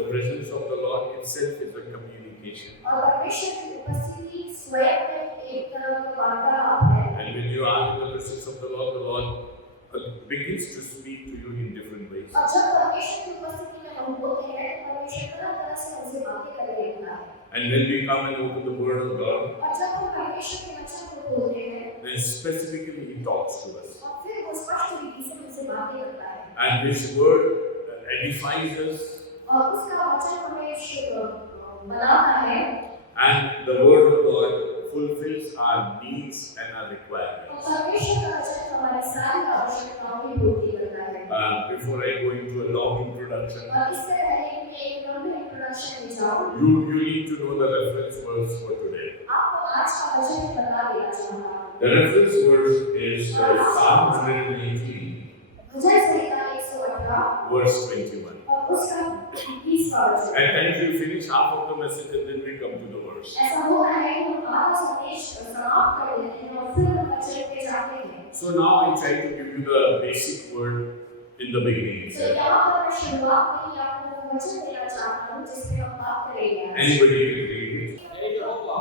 the presence of the Lord itself is a communication. और परमेश्वर की उपस्थिति स्वयं में एक तरह का वार्तालाप है। And when you are in the presence of the Lord begins to speak to you in different ways. और जब परमेश्वर की उपस्थिति में हम होते हैं तो परमेश्वर तरह-तरह से हमसे बातें करने लगता है। And when we come and open the Word of God, और जब हम परमेश्वर के वचन को खोलते हैं, then specifically He talks to us. और फिर वो स्पष्ट रीति से हमसे बातें करता है। And His Word edifies us. और उसका वचन हमें बनाता है। And the Word of God fulfills our needs and our requirements. परमेश्वर का वचन हमारी सारी आवश्यकताओं की पूर्ति करता है। Before I go into a long introduction, और इससे पहले कि मैं एक लंबी इंट्रोडक्शन में जाऊँ, you need to know the reference verse for today. आपको आज का वचन बता देना चाहूँगा। The reference verse is Psalm 118, भजन संहिता 118 verse 21. और उसका 20वां वचन। At times we finish half of the message and then we come to the verse. ऐसा होता है कि हम आधा संदेश समाप्त कर देते हैं और फिर हम वचन पे जाते हैं। So now I try to give you the basic word in the beginning तो itself. यहाँ पर मैं शुरुआत में ही आपको वचन देना चाहता हूँ जिसपे हम बात करेंगे। Anybody can read it. हे यहोवा,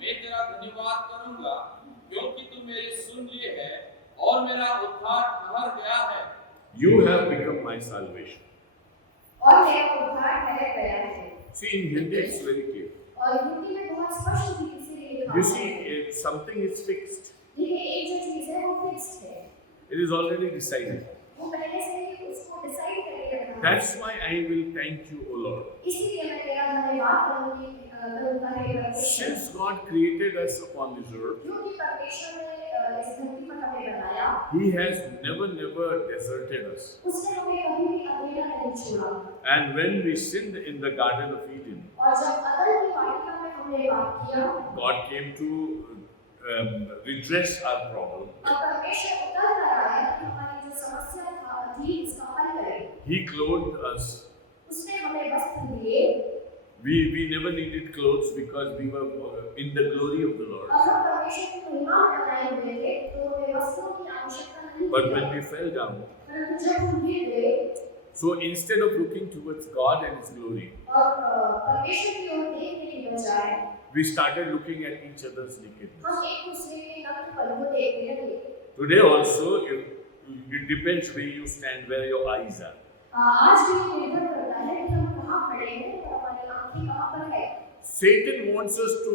मैं तेरा धन्यवाद करूंगा क्योंकि तू मेरी सुन लिए है और मेरा उद्धार ठहर गया है। You have become my salvation. और मेरा उद्धार ठहर गया है। See, in Hindi it's very clear. और हिंदी में बहुत स्पष्ट रीति से लिखा You है। see, something is fixed. देखिए एक जो चीज़ है वो फिक्स्ड है। It is already decided. वो पहले से ही उसको डिसाइड करके रखा है। That's why I will thank you, O Lord. इसलिए मैं तेरा धन्यवाद करूँगा हे परमेश्वर। Since God created us upon this earth, क्योंकि परमेश्वर ने इस धरती पर हमें बनाया, He has never deserted us. उसने हमें कभी भी अकेला नहीं छोड़ा। And when we sinned in the Garden of Eden, और जब अदन की वाटिका में हमने पाप किया, God came to redress our problem. और परमेश्वर उतर कर आया कि हमारी जो समस्या थी उसका हल करे। He clothed us. उसने हमें वस्त्र दिए। We never needed clothes because we were in the glory of the Lord. और हम परमेश्वर की महिमा में बनाए हुए थे, तो हमें वस्त्रों की आवश्यकता नहीं थी। But when we fell down, परंतु जब हम गिर गए, so instead of looking towards God and His glory, और परमेश्वर की ओर देखने की बजाय we started looking at each other's nakedness. हम एक दूसरे के नग्न पल को देखने लगे। Today also, it depends where you stand, where your eyes are. आज भी निर्भर करता है कि हम कहाँ खड़े हैं और हमारी आँखें कहाँ पर है। Satan wants us to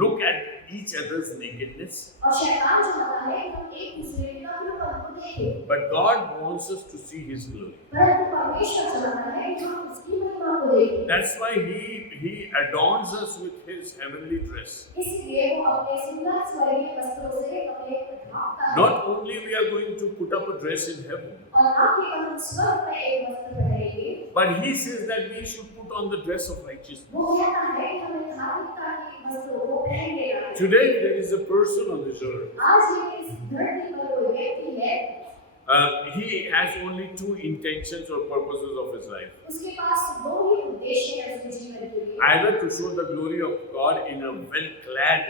look at each other's nakedness, और शैतान जो होता है कि हम एक दूसरे के नग्न पल को देखें। but God wants us to see His glory. परंतु परमेश्वर चाहता है कि हम उसकी महिमा को देखें। That's why He adorns us with His heavenly dress. इसलिए वो अपने सुंदर स्वर्गीय वस्त्रों से हमें ढांकता है। Not only we are going to put up a dress in heaven, और ना केवल हम स्वर्ग में एक वस्त्र पहनेंगे, but He says that we should put on the dress of righteousness. वो कहता है कि हमें धार्मिकता के वस्त्रों को पहन लेना है। Today there is a person on this earth. आज ये इस धरती पर कोई व्यक्ति है, He has only two intentions or purposes of his life. उसके पास दो ही उद्देश्य हैं उसके जीवन के लिए। Either to show the glory of God in a well-clad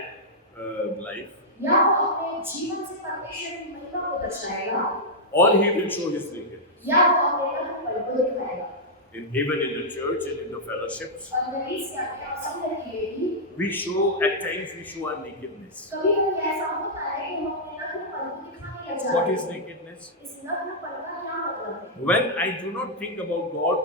life, या वो अपने जीवन से परमेश्वर की महिमा को दर्शाएगा, or he will show his nakedness. या वो अपने नग्न पल को दिखाएगा। Even in the church and in the fellowships, और कलीसिया में और संगत की बेटी, at times we show our nakedness. कभी-कभी ऐसा होता है कि हम अपने नग्न पल को दिखाने लग जाते हैं। What is nakedness? इस नग्न पल का क्या मतलब है? When I do not think about God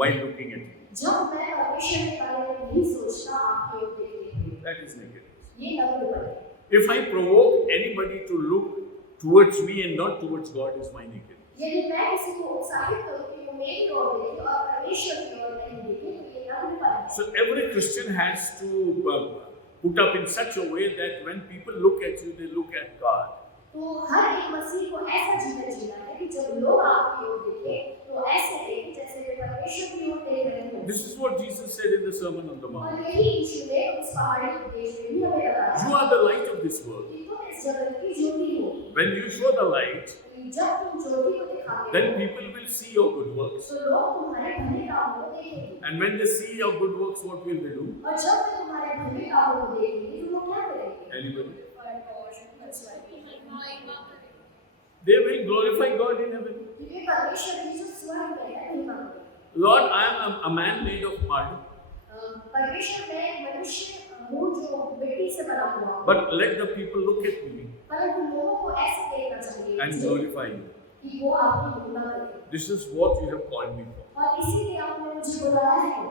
while looking at Him. जब मैं परमेश्वर के बारे में नहीं सोचता आपकी ओर देखने के लिए, That is nakedness. ये नग्न पल है। If I provoke anybody to look towards me and not towards God, is my nakedness. यदि मैं किसी को उत्साहित करूं कि वो मेरी ओर देखे और परमेश्वर की ओर नहीं देखे, तो ये नग्न पल है। So every Christian has to put up in such a way that when people look at you, they look at God. तो हर एक मसीह को ऐसा जीवन जीना है कि जब लोग आपकी ओर देखें, तो ऐसे देखें जैसे वे परमेश्वर की ओर देख रहे हों। This is what Jesus said in the Sermon on the और Mount. यही यीशु ने उस पहाड़ी उपदेश में भी हमें बताया You are the light of this world. कि तुम इस जगत की ज्योति हो। When you show the light, जब तुम ज्योति को दिखाते then हो, people will see your good works. तो लोग तुम्हारे भले कामों को देखेंगे। And when they see your good works, what will they do? और जब वे तुम्हारे भले कामों को देखेंगे, तो वो क्या करेंगे? Anybody? They will glorify God in heaven. क्योंकि परमेश्वर की जो स्वर्ग में है, महिमा करेंगे। Lord, I am a man made of mud, परमेश्वर मैं मनुष्य हूँ जो मिट्टी से बना हुआ हूँ, but let the people look at me परंतु लोगों को ऐसे देखना चाहिए and glorify you. कि वो आपकी महिमा करें, This is what you have called me for. और इसीलिए आपने मुझे बुलाया है।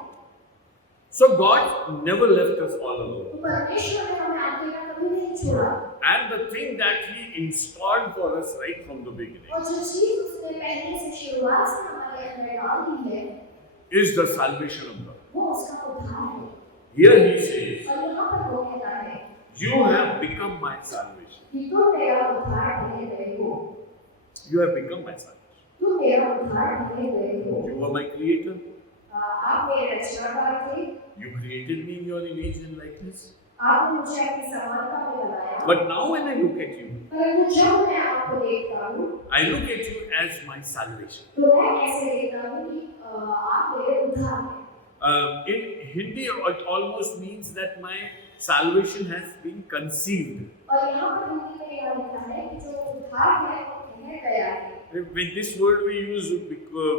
So God never left us all alone. तो परमेश्वर ने हमें अकेला कभी नहीं छोड़ा, And the thing that He installed for us right from the beginning और जो चीज उसने पहले से शुरुआत से हमारे अंदर डाल दी है is the salvation of God. वो उसका उद्धार है। Here He says, और यहाँ पर वो कहता है you have become my salvation. कि तुम मेरा उद्धार ठहरे गए हो, You have become my salvation. तुम मेरा उद्धार ठहरे गए हो। You were my creator. आप मेरे रचनाकार थे, You created me in your image and likeness. आपने मुझे अपनी समानता में बनाया। But now when I look at you, परंतु जब मैं आपको देखता हूँ, I look at you as my salvation. तो मैं ऐसे देखता हूँ कि आप मेरे उद्धार हैं। In Hindi, it almost means that my salvation has been conceived. और यहाँ पर हिंदी में यह लिखा है कि जो उद्धार है वो ठहर गया है। With this word we use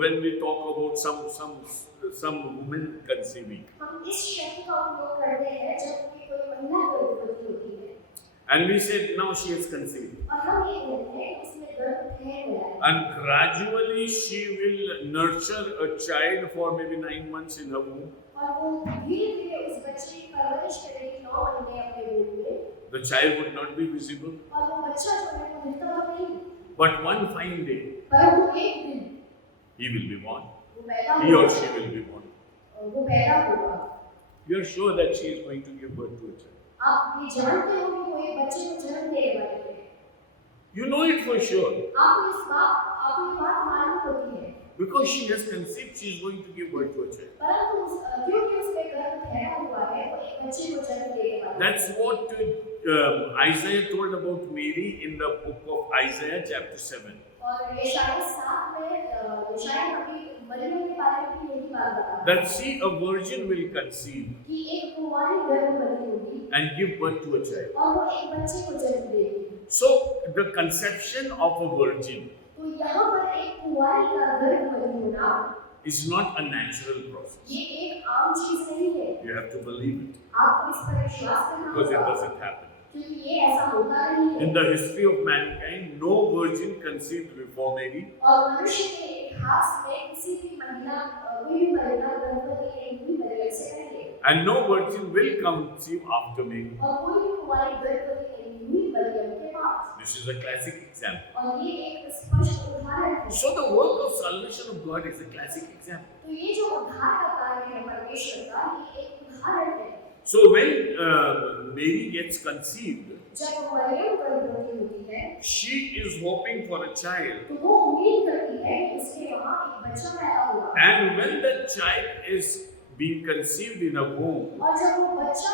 when we talk about some women conceiving. हम इस शब्द का उपयोग करते हैं जब कि कोई महिला गर्भवती होती है, And we said, now she has conceived. और हम ये कहते हैं कि उसमें गर्भ ठहर गया है। And gradually she will nurture a child for maybe 9 months in her womb. और वो धीरे-धीरे उस बच्चे की परवरिश करेगी 9 महीने अपने पेट में, The child would not be visible. और वो बच्चा जो है वो दिखता तो नहीं, But one fine day, परंतु एक दिन he will be born. वो पैदा He or होगा, she will be born. वो पैदा होगा। You are sure that she is going to give birth to a child. आप ये जानते हो कि वो एक बच्चे को जन्म देने वाली है। You know it for sure. आपको ये बात मालूम होती है, Because she has conceived, she is going to give birth to a child. परंतु क्योंकि उसमें गर्भ ठहरा हुआ है, वो एक बच्चे को जन्म देने वाला है। That's what Isaiah told about Mary in the book of Isaiah chapter 7. और यशायाह 7 में यशायाह नबी मरियम के बारे में भी यही बात बताता है That see, a virgin will conceive कि एक कुंवारी गर्भवती होगी and give birth to a child. और वो एक बच्चे को जन्म देगी। So, the conception of a virgin तो यहाँ पर एक कुंवारी का गर्भवती होना is not a natural process. ये एक आम चीज नहीं है। You have to believe it आपको इस पर विश्वास करना because it होगा, doesn't happen. क्योंकि ये ऐसा होता नहीं है। In the history of mankind, no virgin conceived before Mary, और मनुष्य के इतिहास में किसी भी महिला कोई भी महिला गर्भवती नहीं हुई मरियम से पहले, and no virgin will conceive after Mary. और कोई भी कुंवारी गर्भवती नहीं हुई मरियम के पास। This is a classic example. और ये एक स्पष्ट उदाहरण है। So, the work of salvation of God is a classic example. तो ये जो उद्धार का कार्य है परमेश्वर का, ये एक उदाहरण है। So, when Mary gets conceived, जब मरियम गर्भवती होती है, she is hoping for a child. तो वो उम्मीद करती है कि उसके वहाँ एक बच्चा पैदा होगा। And when that child is being conceived in a womb, और जब वो बच्चा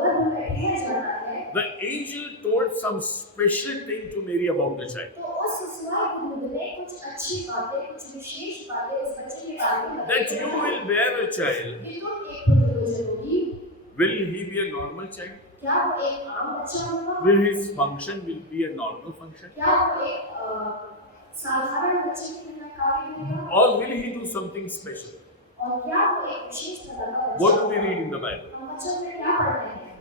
गर्भ में ठहर जाता है, the angel told some special thing to Mary about the child. तो उस स्वर्ग दूत ने कुछ अच्छी बातें, कुछ विशेष बातें उस बच्चे के बारे में That you will bear a child. कि तुम एक पुत्र को जन्मोगी। Will he be a normal child? क्या वो एक आम बच्चा होगा? Will his function will be a normal function? क्या वो एक साधारण बच्चे की तरह कार्य करेगा? Or will he do something special? और क्या वो एक विशेष तरह का बच्चा What do we होगा? read in the Bible? हम बच्चों में क्या पढ़ रहे हैं?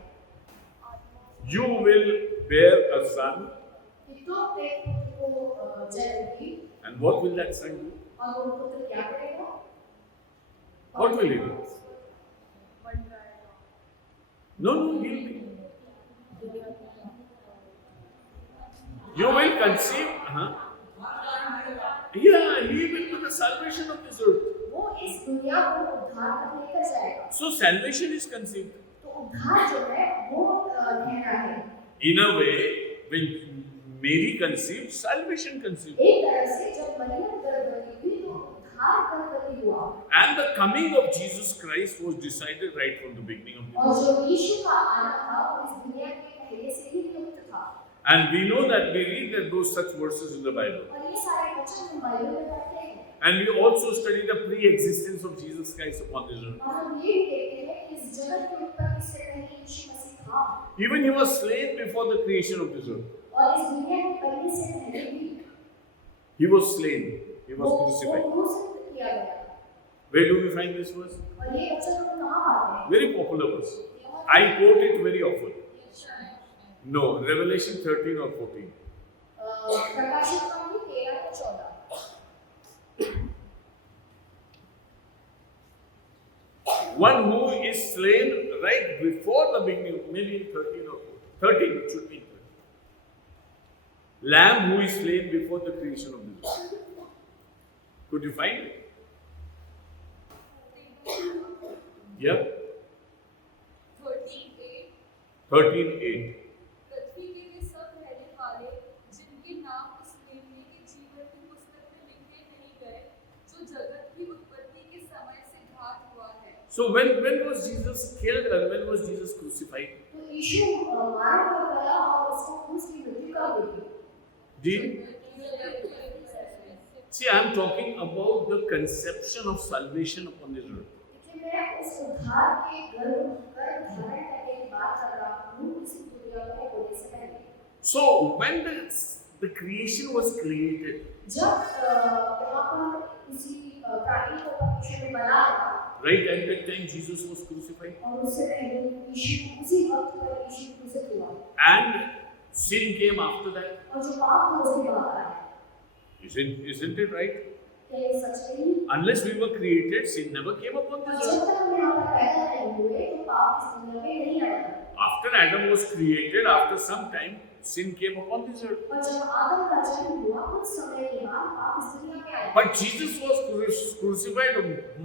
You will bear a son, कि तुम एक पुत्र को जन्मोगी, and what will that son do? और वो पुत्र क्या करेगा? What will he do? No, he'll be. You will conceive, Yeah, he will do the salvation of this earth. वो इस दुनिया को उद्धार तक लेकर जाएगा। So salvation is conceived. तो उद्धार जो है वो कहना है। In a way, when Mary conceived, salvation conceived. एक तरह से जब मरियम गर्भवती हुई तो उद्धार गर्भवती हुआ। And the coming of Jesus Christ was decided right from the beginning of the और world. जो यीशु का आना था वो इस दुनिया के पहले से ही नियुक्त था। And we know that we read that those such verses in the Bible. और ये सारे वचन हम बाइबल में पढ़ते हैं। And we also study the pre-existence of Jesus Christ upon this earth. और हम ये भी देखते हैं कि इस जगत की उत्पत्ति से पहले यीशु मसीह था। Even he was slain before the creation of this earth. और इस दुनिया के बनने से पहले भी He was slain. He was वो crucified. क्रूसिफाइड किया गया। Where do we find this verse? और ये वचन हम कहाँ पाते हैं? Very popular verse. I quote it very often. No, Revelation 13 or 14. प्रकाशित वाणी 13 और 14। One who is slain right before the beginning, maybe in 13 or 13, it should be 13. Lamb who is slain before the creation of this world. Could you find it? Yeah? 13:8 13:8. पृथ्वी के वे सब रहने वाले जिनके नाम उस मेमने के जीवन की पुस्तक में लिखे नहीं गए जो जगत की उत्पत्ति के समय से घात हुआ है। So when was Jesus killed and when was Jesus crucified? तो यीशु मारा गया और उसको क्रूस की मृत्यु कब हुई? See, I am talking about the conception of salvation upon this earth. देखिए मैं उस उद्धार के गर्भ धारण करने की बात कर रहा हूँ इस दुनिया में होने से पहले। So when the creation was created, जब यहाँ पर इसी प्राणी को परमेश्वर ने बनाया, right at that time Jesus was crucified और उससे पहले यीशु उसी वक्त पर यीशु क्रूसित हुआ, and sin came after that. और जो पाप था उसके बाद आया। Isn't it right? क्या ये सच नहीं? Unless we were created, sin never came upon और this जब earth. तक हम यहाँ पर पैदा नहीं हुए तो पाप इस दुनिया में नहीं आया। After Adam was created, after some time, sin came upon this earth. और जब आदम का जन्म हुआ कुछ समय के बाद पाप इस दुनिया में आया। But Jesus was crucified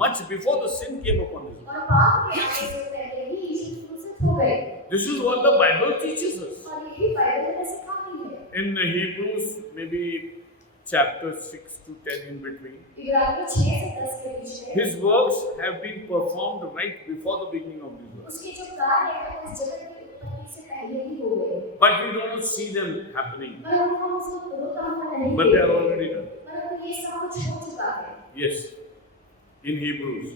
much before the sin came upon this earth. और पाप के आने से पहले ही यीशु क्रूसित हो गए। This is what the Bible teaches us. और यही बाइबल में सिखाती है। In Hebrews, maybe chapter 6 to 10 in between, इब्रानियों 6 से 10 के बीच में His works have been performed right before the beginning of this world. उसके जो कार्य हैं वो इस जगत की उत्पत्ति से पहले ही हो गए। But we don't see them happening. परंतु हम उसको रोकता हुआ नहीं But they are देखते। already done. परंतु ये सब कुछ हो चुका है। Yes, in Hebrews.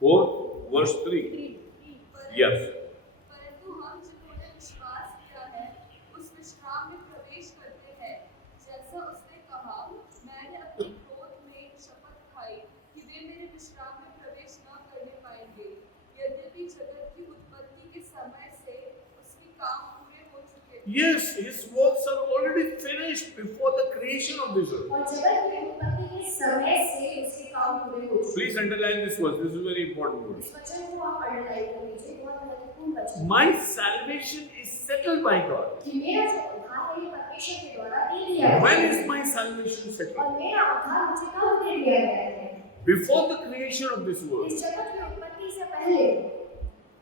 4 verse 3. Yes. परंतु हम जिन्होंने विश्वास किया है उस विश्राम में प्रवेश करते हैं जैसा उसने कहा मैंने अपने क्रोध में शपथ खाई कि वे मेरे विश्राम में प्रवेश न करने पाएंगे यद्यपि जगत की उत्पत्ति के समय से उसके काम पूरे हो चुके थे। Yes, His works are already finished before the creation of this earth. और जगत की उत्पत्ति के समय से उसके काम पूरे हो चुके। Please underline this verse. This is very important verse. इस वचन को आप अंडरलाइन कर लीजिए, बहुत महत्वपूर्ण वचन है। My salvation is settled by God. कि मेरा जो उद्धार है ये परमेश्वर के द्वारा दे दिया गया When है। is my salvation settled? और मेरा उद्धार मुझे कब दे दिया गया है? Before the creation of this world. इस जगत की उत्पत्ति से पहले।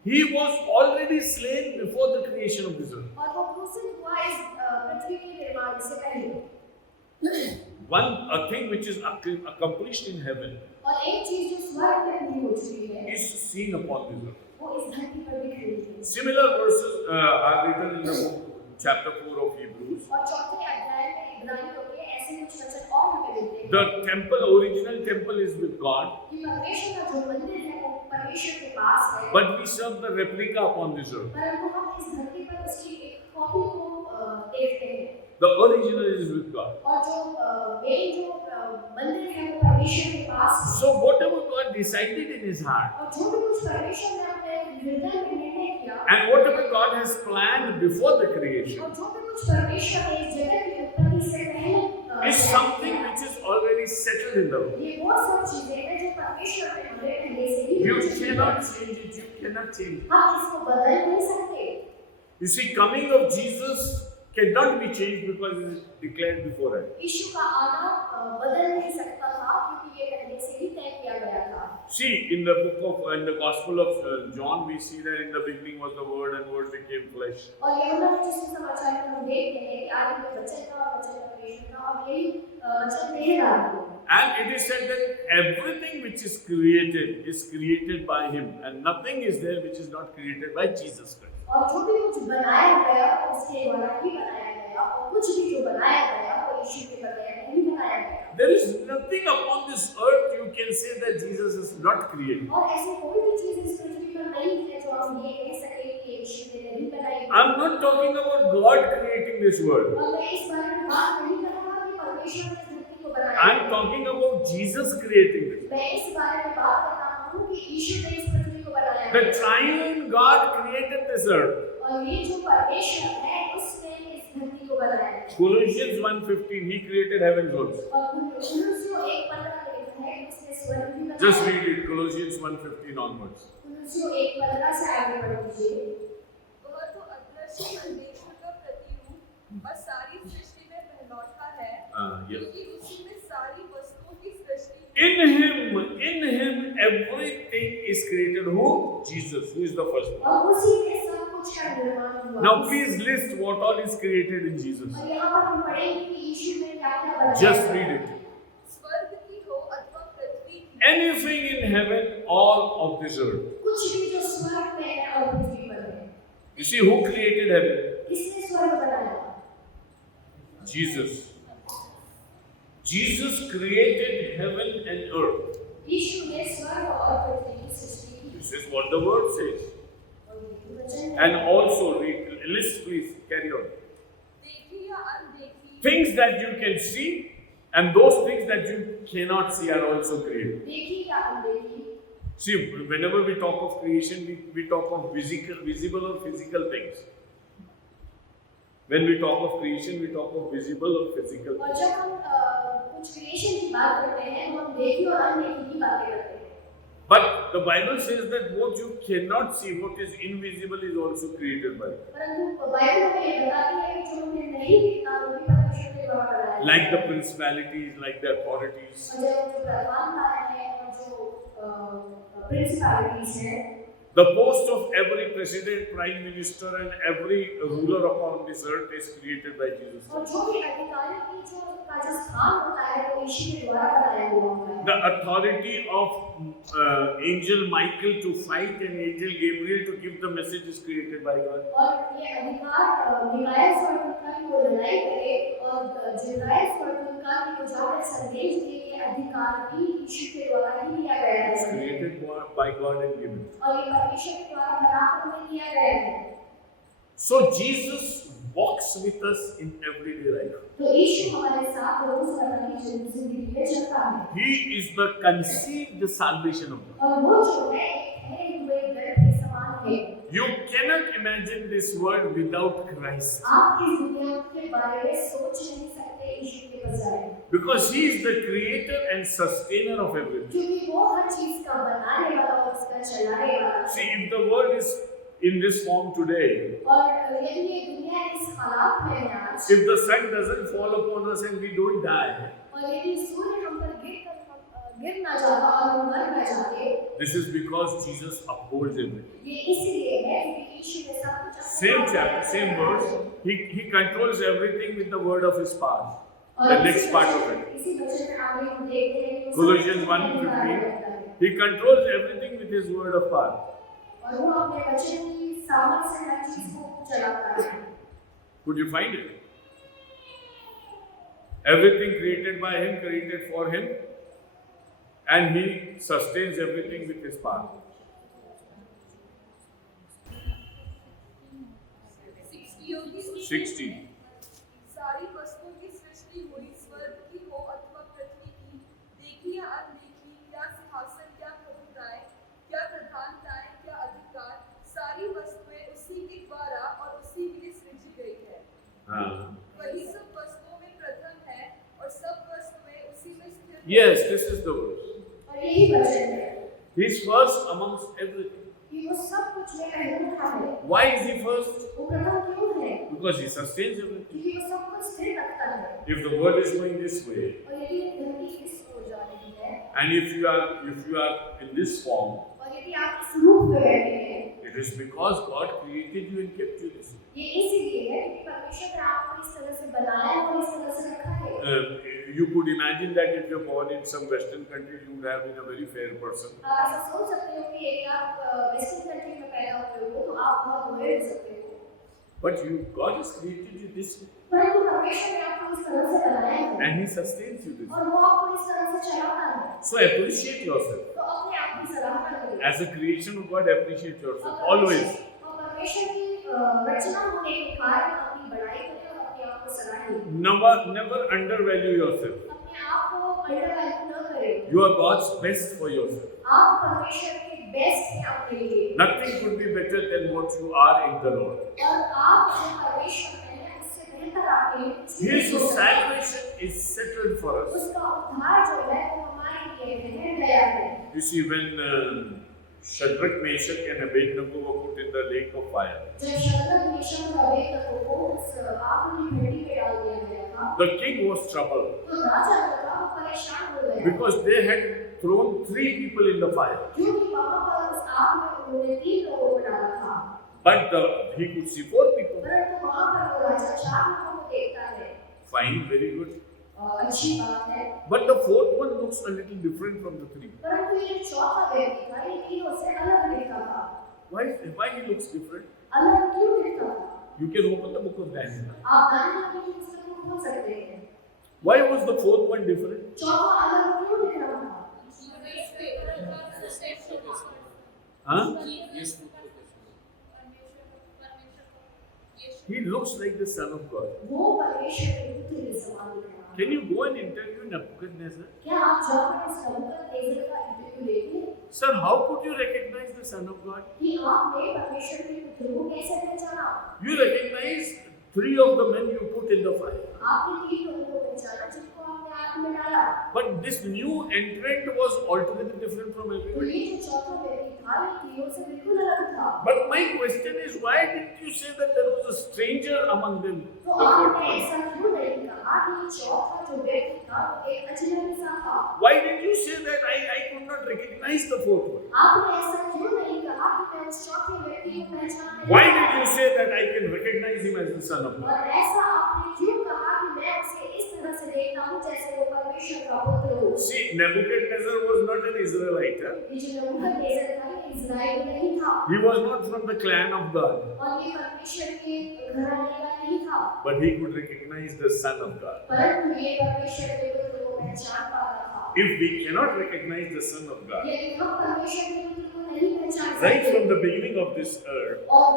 He was already slain before the creation of this earth. और वो क्रूसित हुआ इस पृथ्वी के निर्माण से पहले। A thing which is accomplished in heaven और एक चीज जो स्वर्ग में भी हो चुकी है is seen upon this earth. वो इस धरती पर भी खड़ी है। Similar verses are written in the book, chapter 4 of Hebrews. और चौथे अध्याय में इब्रानियों के ऐसे कुछ वचन और हमें मिलते हैं The original temple is with God, कि परमेश्वर का जो मंदिर है वो परमेश्वर के पास है। but we serve the replica upon this earth. परंतु हम इस धरती पर उसकी एक कॉपी को देखते हैं। The original is with God. और जो मेन जो मंदिर है वो परमेश्वर के पास है। So whatever God decided in His heart, और जो भी कुछ परमेश्वर ने अपने हृदय में निर्णय किया and whatever God has planned before the creation, और जो भी कुछ परमेश्वर ने इस जगत की उत्पत्ति से पहले is something which is already settled in the world. ये वो सब चीजें हैं जो परमेश्वर ने हमें पहले से ही You दी हैं। cannot change it. You cannot change it. हम इसको बदल नहीं सकते। You see, coming of Jesus cannot be changed because it is declared beforehand. यीशु का आना बदल नहीं सकता था क्योंकि ये पहले से ही तय किया गया था। See, in the Gospel of John, we see that in the beginning was the Word, and Word became flesh. और यूहन्ना के सुसमाचार में हम देखते हैं कि आदि में वचन था और वचन परमेश्वर था और यही वचन देह धारण हुआ। And it is said that everything which is created by Him, and nothing is there which is not created by Jesus Christ. और जो भी कुछ बनाया गया उसके द्वारा ही बनाया गया और कुछ भी जो बनाया गया वो यीशु के बगैर नहीं बनाया गया। There is nothing upon this earth you can say that Jesus is not created. और ऐसी कोई भी चीज इस पृथ्वी पर नहीं है जो हम ये कह सके कि ये ईश्वर ने नहीं बनाई। I'm not talking about God creating this world. और मैं इस बारे में बात नहीं कर रहा कि परमेश्वर ने इस धरती को बनाया। I'm talking about Jesus creating this. मैं इस बारे में बात कर रहा हूँ कि ईश्वर ने इस पृथ्वी को बनाया। The triune God created this earth. और ये जो परमेश्वर है उसने इस धरती को बनाया। Colossians 1:15, He created heavens also. और कुलुस्सियों 1:15 में लिखा है कि उसने स्वर्ग भी बनाया। Just read it, Colossians 1:15 onwards. कुलुस्सियों 1:15 से आगे पढ़ लीजिए। वह तो अदृश्य परमेश्वर का प्रतिरूप और सारी सृष्टि में पहलौठा है, Yes. क्योंकि उसी में सारी वस्तुओं की सृष्टि In Him, everything is created. Who? Jesus, who is the first one. और उसी में सब कुछ का निर्माण हुआ। Now please list what all is created in Jesus. और यहाँ पर हम पढ़ेंगे कि यीशु ने क्या-क्या बनाया। Just read it. स्वर्ग की हो अथवा पृथ्वी की, Anything in heaven, all of this earth. कुछ भी जो स्वर्ग में है और पृथ्वी पर है। You see, who created heaven? किसने स्वर्ग बनाया? Jesus. Jesus created heaven and earth. यीशु ने स्वर्ग और पृथ्वी की सृष्टि की। This is what the word says. और ये वचन है। And also, read, list please, carry on. देखी या अनदेखी, Things that you can see and those things that you cannot see are also created. देखी या अनदेखी। See, whenever we talk of creation, we talk of visible or physical things. When we talk of creation, we talk of visible or physical. और जब हम कुछ क्रिएशन की बात करते हैं तो हम देखी और अनदेखी की बातें करते हैं। But the Bible says that what you cannot see, what is invisible, is also created by God. परंतु बाइबल हमें ये बताती है कि जो हमने नहीं देखा वो भी परमेश्वर ने द्वारा बनाया है। Like the principalities, like the authorities. और जो प्रधानताएं हैं और जो प्रिंसिपैलिटीज हैं, The post of every president, prime minister, and every ruler upon this earth is created by Jesus. और जो भी अधिकारी की जो का जो स्थान होता है वो यीशु के द्वारा बनाया हुआ होता है। The authority of angel Michael to fight and angel Gabriel to give the message is created by God. और ये अधिकार मिकाएल स्वर्गदूत की वो लड़ाई करे और जिब्राइल स्वर्गदूत की वो जाकर संदेश दे, ये अधिकार भी यीशु के द्वारा ही दिया गया It's है। created by God and given. और ये परमेश्वर के द्वारा बनाकर हमें दिया गया है। So Jesus walks with us in everyday life. तो यीशु हमारे साथ रोजमर्रा की जिंदगी में चलता है। He is the conceived salvation of God. और वो जो है ठहरे हुए गर्भ के समान है। You cannot imagine this world without Christ. आप इस दुनिया के बारे में सोच नहीं सकते यीशु के बजाय, Because He is the creator and sustainer of everything. क्योंकि वो हर चीज का बनाने वाला और उसका चलाने वाला See, है। if the world is in this form today, और यदि ये दुनिया इस हालात में है आज, if the sun doesn't fall upon us and we don't die, और यदि सूर्य हम पर गिर ना जाता और हम मर ना जाते, this is because Jesus upholds everything. ये इसलिए है कि यीशु ने सब कुछ अपने Same हाथ में chapter, same रखा है। verse. He controls everything with the word of His power. और The इसी next part of वचन- it. इसी वचन में आगे हम देखते हैं कि वो Colossians सब कुछ 1:15. अपने हाथ में रखता है। He controls everything with His word of power. और वो अपने वचन की सामर्थ से हर चीज को चलाता है। Could you find it? Everything created by Him, created for Him, and He sustains everything with His power. 60. सारी वस्तुओं की सृष्टि हुई, स्वर्ग की हो अथवा पृथ्वी की, देखी या अनदेखी, क्या सिंहासन, क्या प्रभुताएं, क्या प्रधानताएं, क्या अधिकार, सारी वस्तुएं उसी के द्वारा और उसी के लिए सृजी गई है। वही सब वस्तुओं में प्रथम है और सब वस्तुएं उसी में स्थिर हैं। Yes, this is the verse. और यही वचन है He is first amongst everything. कि वो सब कुछ में पहलू है। Why is He first? वो प्रथम क्यों है? Because He sustains everything. क्योंकि वो सब कुछ स्थिर रखता है। If the world is going this way, और यदि धरती इस ओर जा रही है and if you are in this form, और यदि आप इस रूप में बैठे हैं, it is because God created you and kept you this way. ये इसीलिए है कि परमेश्वर ने आपको इस तरह से बनाया और इस तरह से रखा है। You could imagine that if you're born in some Western country, you would have been a very fair person. आप ऐसा सोच सकते हो कि यदि आप वेस्टर्न कंट्री में पैदा हुए हो तो आप बहुत बुरे हो सकते हो। But God has created you this way, परंतु परमेश्वर ने आपको इस तरह से बनाया है and He sustains you this way. और वो आपको इस तरह से चलाता है। So appreciate yourself. तो अपने आप की सराहना करें। As a creation of God, appreciate yourself और always. परमेश्वर परमेश्वर की रचना होने के कारण अपनी बड़ाई करें और अपने आप को सराहें। Never undervalue yourself. अपने आप को अंडरवैल्यू न करें। You are God's best for yourself. आप परमेश्वर के बेस्ट हैं अपने लिए। Nothing could be better than what you are in the Lord. और आप जो परमेश्वर में हैं उससे बेहतर आप हैं। His salvation is settled for us. उसका उद्धार जो है वो हमारे लिए है गया है। You see, when Shadrach, Meshach, and Abednego were put in the lake of fire, जब शद्रक, मेशक और अबेदnego को उस आग की भट्टी में डाल दिया गया था, the king was troubled तो राजा जो था वो परेशान हो गया because they had thrown 3 people in the fire. क्योंकि वहां पर उस आग में उन्होंने 3 लोगों को डाला था। But he could see 4 people. परंतु वहां पर वो राजा 4 लोगों को देखता है। Fine, very good. अच्छी बात है। But the 4th one looks a little different from the 3. परंतु ये जो चौथा व्यक्ति था ये तीनों से अलग दिखता था। Why he looks different? अलग क्यों दिखता था? You can open the book of Daniel. आप दानियेल की पुस्तक को खोल सकते हैं। Why was the 4th one different? चौथा अलग क्यों दिख रहा था? Huh? Yes. He looks like the Son of God. वो परमेश्वर के पुत्र के समान दिख रहा है। Can you go and interview Nebuchadnezzar? क्या आप जाकर इस नबूकदनेस्सर का इंटरव्यू लेंगे? Sir, how could you recognize the Son of God? कि आपने परमेश्वर के पुत्र को कैसे पहचाना? You recognize 3 of the men you put in the fire. आपने 3 लोगों को पहचाना जिनको आपने आग में डाला। But this new entrant was altogether different from तो everybody. ये जो चौथा व्यक्ति था ये तीनों से बिल्कुल अलग था। But my question is, why didn't you say that there was a stranger among them? तो The 4th आपने one? ऐसा क्यों नहीं कहा कि ये चौथा जो व्यक्ति था वो एक अजनबी सा था? Why did you say that I could not recognize the 4th one? आपने ऐसा क्यों नहीं कहा कि मैं उस चौथे व्यक्ति को पहचान नहीं Why सकता? did you say that I can recognize him as the Son of God? और ऐसा आपने क्यों कहा कि मैं उसे इस तरह से देखता हूँ जैसे वो परमेश्वर का पुत्र हो? See, Nebuchadnezzar was not an Israelite. ये जो नबूकदनेस्सर था ये इज़राइल नहीं था He was not from the clan of God. और ये परमेश्वर के घराने का नहीं था, But he could recognize the Son of God. परंतु ये परमेश्वर के पुत्र को पहचान पाता था। If we cannot recognize the Son of God, यदि हम परमेश्वर के पुत्र को नहीं पहचान right सकते from the beginning of this earth, और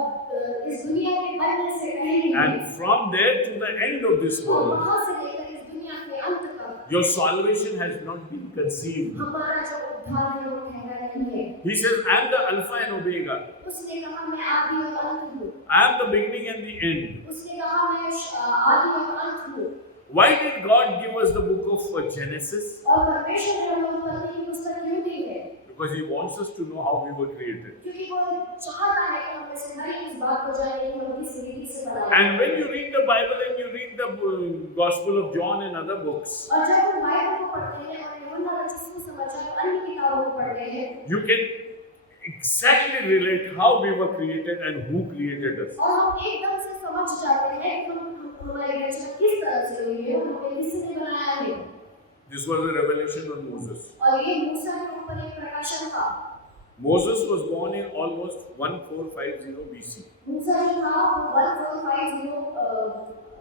इस दुनिया के बनने से पहले and from there to the end of this और world, वहां से लेकर इस दुनिया के अंत तक your salvation has not been conceived. हमारा जो उद्धार है वो ठहरा नहीं है। He says, I am the Alpha and Omega. उसने कहा मैं आदि और अंत हूँ। I am the beginning and the end. उसने कहा मैं आदि और अंत हूँ। Why did God give us the book of Genesis? और परमेश्वर ने हमें उत्पत्ति की पुस्तक क्यों दी है? Because He wants us to know how we were created. क्योंकि वो चाहता है कि हम में से हर एक इस बात को जाने कि हम किस रीति से बनाए। And when you read the Bible and you read the Gospel of John and other books, और जब हम बाइबल को पढ़ते हैं और यूहन्ना रचित सुसमाचार और अन्य किताबों को पढ़ते हैं, you can exactly relate how we were created and who created us. और हम एकदम से समझ जाते हैं कि हमारी रचना किस तरह से हुई है और हमें किसने बनाया है। This was a revelation on Moses. और ये मूसा के ऊपर एक प्रकाशन था। Moses was born in almost 1450 BC. मूसा जो था वो 1450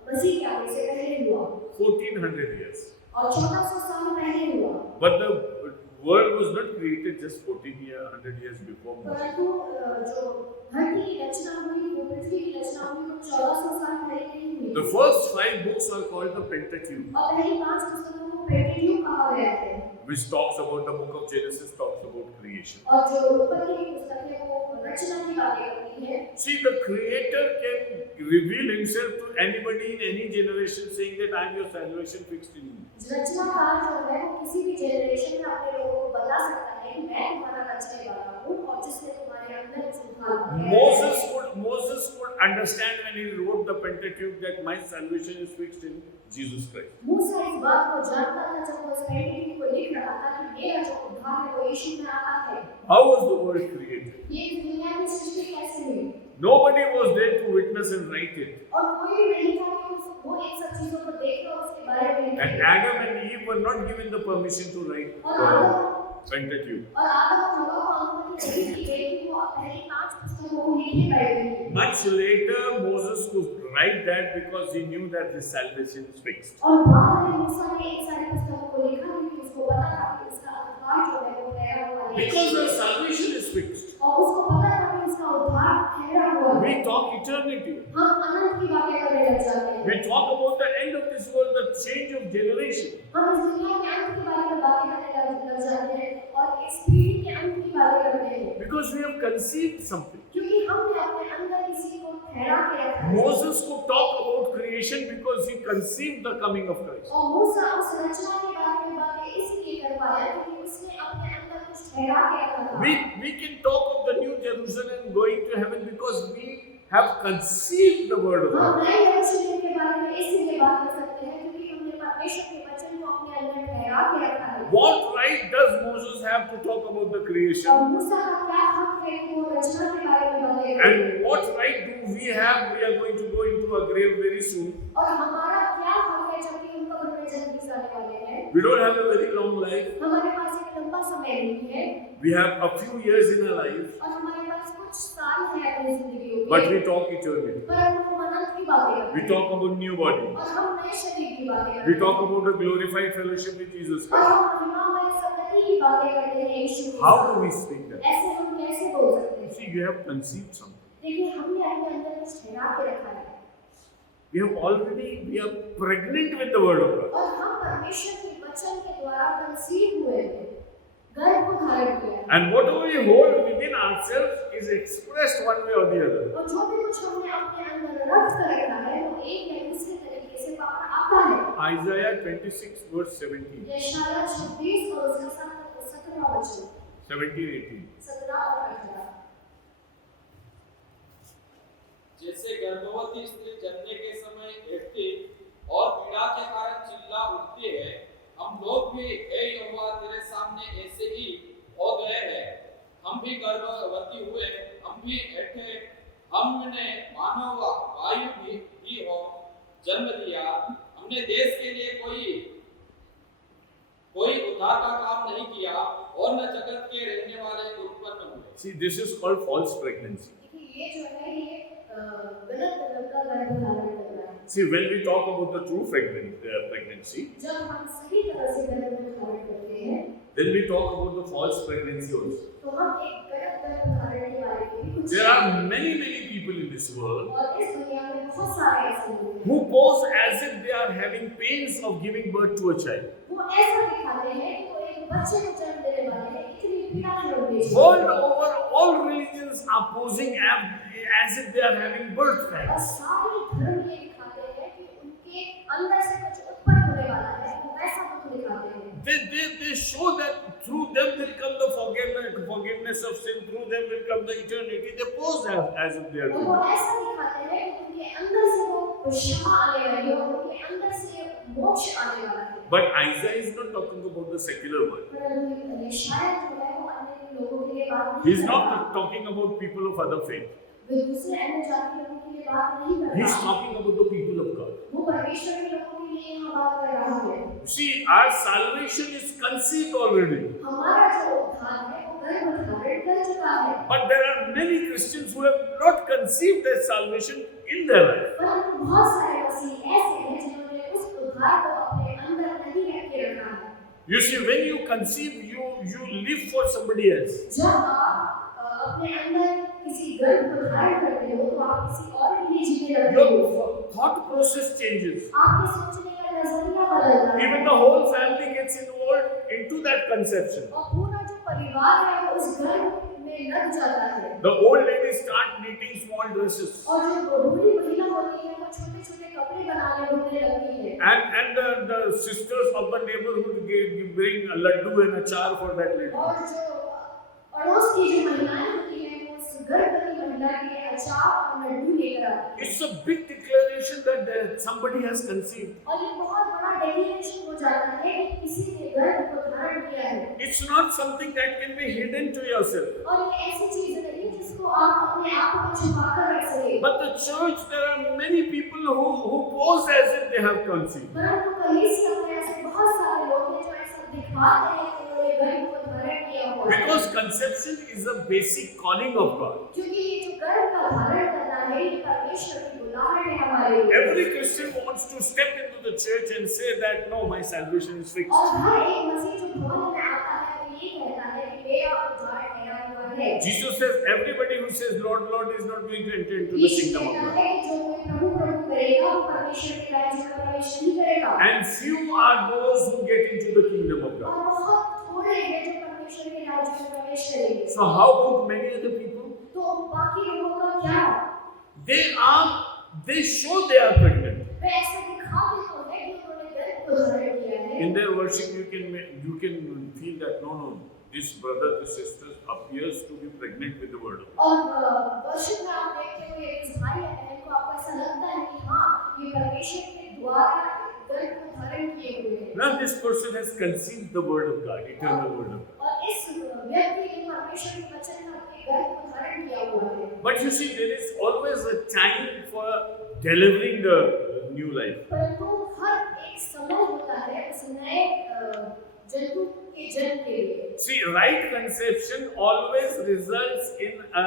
मसीह के आने से पहले हुआ 1400 years. और 1400 साल पहले हुआ। But the world was not created just 100 years before Moses. परंतु जो धरती की रचना हुई वो पृथ्वी की रचना हुई वो 1400 साल पहले नहीं हुई। The first 5 books are called the Pentateuch, और पहली 5 पुस्तकों को पेंटेट्यूक कहा गया है। which talks about the book of Genesis, talks about creation. और जो उत्पत्ति की पुस्तक है वो रचना की बातें करती है। See, the Creator can reveal Himself to anybody in any generation, saying that I am your salvation fixed in you. रचनाकार जो है वो किसी भी जनरेशन में अपने लोगों को बता सकता है कि मैं तुम्हारा रचने वाला हूँ और जिसने तुम्हारे अंदर उस उद्धार को किया है। Moses could understand when he wrote the Pentateuch that my salvation is fixed in Jesus Christ. मूसा इस बात को जानता था जब वो उस पेंटेट्यूक को लिख रहा था कि मेरा जो उद्धार है वो यीशु में आता है। How was the world created? ये दुनिया की सृष्टि कैसे हुई? Nobody was there to witness and write it. और कोई भी नहीं था कि वो इन सब चीजों को देखे और उसके बारे में लिखे। And Adam and Eve were not given the permission to write the Pentateuch. और आदम और हव्वा को अनुमति नहीं दी गई कि वो पहली 5 पुस्तकों को लिखे पढ़ेंगे। Much later, Moses could write that because he knew that his salvation is fixed. और बाद में मूसा ने इन सारी पुस्तकों को लिखा क्योंकि उसको पता था कि उसका उद्धार जो है वो ठहरा हुआ है। Because the salvation is fixed. और उसको पता था कि उसका उद्धार ठहरा हुआ है। We eternity. हम अनंत की बातें करने लग जाते हैं। We talk about the end of this world, the change of generation. हम इस दुनिया के अंत के बारे में बातें करने लग जाते हैं और इस पीढ़ी के अंत की बातें करते हैं, Because we have conceived something. क्योंकि हमने अपने अंदर किसी को ठहरा के रखा है। Moses could talk about creation because he conceived the coming of Christ. और मूसा उस रचना के बारे में बातें इसलिए कर पाया क्योंकि उसने अपने अंदर कुछ ठहरा के रखा था। We can talk of the New Jerusalem going to heaven because we have conceived the word of हम God. नए यरूशलेम के बारे में इसलिए बात कर सकते हैं क्योंकि हमने परमेश्वर के वचन को अपने अंदर ठहरा के रखा है। What right does Moses have to talk about the और creation? मूसा का क्या हक है कि वो रचना के बारे में बातें करे? And what right do we have? We are going to go into a grave very soon. और हमारा क्या हक है जबकि हम कब्र में जल्दी जाने वाले हैं? We don't have a very long life. हमारे पास एक लंबा समय नहीं है We have a few years in our life, और हमारे पास कुछ साल हैं अपनी जिंदगी but we में, talk eternity. पर हम अनंत की बातें करते We हैं talk about new body. और हम नए शरीर की बातें करते We हैं talk about the glorified fellowship with Jesus और Christ. हम महिमामय संगति की बातें करते हैं यीशु के How साथ। do we speak that? ऐसे हम कैसे बोल सकते हैं? See, you have conceived something. देखिए हमने अपने अंदर कुछ ठहरा के रखा है We are pregnant with the word of God. और हम परमेश्वर के वचन के द्वारा कंसीव हुए हैं, गर्भ को धारण किया है। And whatever we hold within ourselves is expressed one way or the other. और जो भी कुछ हमने अपने अंदर रख कर रखा है वो एक या दूसरे तरीके से बाहर आता है। Isaiah 26 verse 17. यशायाह 26 और उसका 17वां वचन, 17-18. 17 और 18। जैसे गर्भवती स्त्री जन्मने के समय एकटी और पीड़ा के कारण चिल्ला उठती है, हम लोग भी हे यहोवा तेरे सामने ऐसे ही हो गए हैं। हम भी गर्भवती हुए, हम भी ऐठे, हमने मानव वायु भी हो जन्म दिया। हमने देश के लिए कोई उद्धार का काम नहीं किया और न जगत के रहने वाले उत्पन्न हुए। See, this is called false pregnancy. देखिए ये जो है ये गलत तरह का गर्भ धारण कर रहा है। See, when we talk about the true pregnancy, जब हम सही तरह से गर्भ धारण करते हैं then we talk about the false pregnancy also. तो हम एक गलत गर्भ धारण के बारे में भी कुछ There are many people in this world और इस दुनिया में बहुत सारे ऐसे लोग हैं who pose as if they are having pains of giving birth to a child. वो ऐसा दिखाते हैं कि वो एक बच्चे को जन्म देने वाले हैं, इतनी पीड़ा में उनके World over, all religions are posing as if they are having birth और pangs. सारे धर्म ये दिखाते हैं कि उनके अंदर से कुछ उत्पन्न होने वाला है, वो वैसा दुख दिखाते हैं। They show that through them will come the forgiveness of sin, through them will come the eternity. They pose as if they are और doing वो it. ऐसा दिखाते हैं कि उनके अंदर से वो क्षमा आने वाली है और उनके अंदर से मोक्ष आने वाला है। But Isaiah is not talking about the secular world. परंतु यशायाह जो है वो अन्य लोगों के लिए बात He नहीं is कर रहा है। not talking about people of other faith. वे दूसरे अन्य जाति लोगों के लिए बात नहीं कर He is रहा है। talking about the people of God. वो परमेश्वर के लोगों के लिए यहाँ बात कर रहा है। See, our salvation is conceived already. हमारा जो उद्धार है वो गर्भ धारण कर चुका है। But there are many Christians who have not conceived their salvation in their life. परंतु बहुत सारे मसीह ऐसे हैं जिन्होंने उस उद्धार को अपने अंदर नहीं रख के रखा है। You see, when you conceive, you live for somebody else. जब आप अपने अंदर किसी गर्भ को धारण करते हो तो आप किसी और के लिए जीने लगते हो। Your thought process changes. आपके सोचने का नजरिया बदलता है। Even the whole family gets involved into that conception. और पूरा जो परिवार है वो उस गर्भ में लग जाता है। The old ladies start knitting small dresses. और जो बूढ़ी महिला होती है वो छोटे-छोटे कपड़े बनाने बुनने लगती है। And the sisters of the neighborhood bring a laddu and a char for that lady. और जो पड़ोस की जो महिलाएं होती हैं वो उस गर्भवती महिला के लिए अचार और लड्डू लेकर आती हैं। It's a big declaration that somebody has conceived. और ये बहुत बड़ा डेक्लेरेशन हो जाता है कि किसी ने गर्भ को धारण किया है। It's not something that can be hidden to yourself. और ये ऐसी चीज नहीं जिसको आप अपने आप को छुपा कर रख सके। But the church, there are many people who pose as if they have conceived. परंतु कलीसिया में ऐसे बहुत सारे लोग हैं जो ऐसा दिखाते हैं कि उन्होंने गर्भ को धारण किया हुआ है। Because conception is a basic calling of God. क्योंकि ये जो गर्भ का धारण करना है ये परमेश्वर की बुलाहट है हमारे लिए। Every Christian wants to step into the church and say that no, my salvation is fixed. और हर एक मसीह जो भवन में आता है वो ये कहता है कि मेरा उद्धार ठहरा हुआ है है। Jesus says, everybody who says Lord, Lord is not going to enter into the Yeshu kingdom of कहता God. है कि जो कोई प्रभु प्रभु करेगा वो परमेश्वर के राज्य में प्रवेश नहीं करेगा। And few are those who get into the kingdom of और God. बहुत थोड़े हैं जो परमेश्वर के राज्य में प्रवेश करेंगे। So how about many other people? तो बाकी लोगों का क्या? They show they are pregnant. वे ऐसे दिखाते तो है कि उन्होंने गर्भ को धारण किया है। In their worship, you can feel that no, this brother, this sister appears to be pregnant with the word of God. और वर्षिप में आप देखते हुए इस भाई या बहन को आपको ऐसा लगता है कि हाँ ये परमेश्वर के द्वारा गर्भ को धारण किए हुए हैं। Now this person has conceived the word of God, eternal word of God. और इस व्यक्ति ने परमेश्वर के वचन में अपने गर्भ को धारण किया हुआ है। But you see, there is always a time for delivering the new life. परंतु हर एक समय होता है उस नए जंतु के जन्म के लिए। See, right conception always results in a